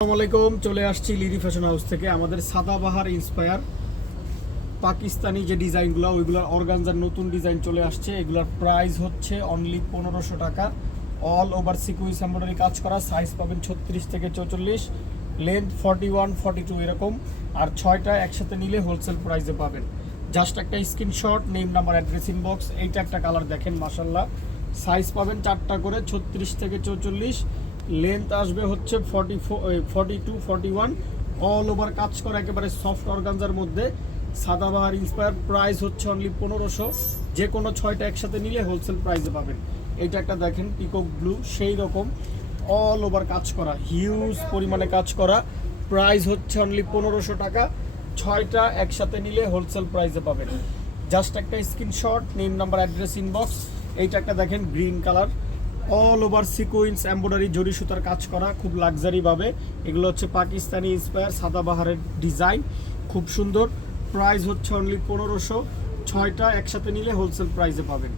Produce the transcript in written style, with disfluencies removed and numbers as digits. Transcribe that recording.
আসসালামু আলাইকুম, চলে আসছি লিডি ফ্যাশন হাউস থেকে। আমাদের সাদাবাহার ইন্সপায়ার পাকিস্তানি যে ডিজাইনগুলো ওইগুলোর অর্গানজার নতুন ডিজাইন চলে আসছে। এগুলোর প্রাইস হচ্ছে অনলি 1500 টাকা। অল ওভার সিকুয়েন্স এমব্রয়ডারি কাজ করা। সাইজ পাবেন 36 থেকে 44, লেন্থ 41 42 এরকম। আর 6টা একসাথে নিলে হোলসেল প্রাইসে পাবেন। জাস্ট একটা screenshot, name number address inbox. এইটা একটা কালার দেখেন, মাশাল্লাহ। সাইজ পাবেন 4টা করে, 36 থেকে 44। লেন্থ আসবে হচ্ছে 42 41। অল ওভার কাজ করা, একেবারে সফট অর্গানজার মধ্যে সাদাবাহার ইন্সপায়ার। প্রাইস হচ্ছে অনলি 1500। যে কোনো 6টা একসাথে নিলে হোলসেল প্রাইসে পাবেন। এইটা একটা দেখেন, পিকক ব্লু, সেই রকম অল ওভার কাজ করা, হিউজ পরিমাণে কাজ করা। প্রাইস হচ্ছে অনলি 1500 টাকা। 6টা একসাথে নিলে হোলসেল প্রাইসে পাবেন। জাস্ট একটা screenshot, name number address inbox. এইটা একটা দেখেন, green colour, all over sequence embroidery জরি সুতার কাজ করা, খুব লাক্সারি ভাবে। এগুলো হচ্ছে পাকিস্তানি ইন্সপায়ার সাদাবাহারের ডিজাইন, খুব সুন্দর। প্রাইস হচ্ছে অনলি 1500। 6টা একসাথে নিলে হোলসেল প্রাইসে পাবেন।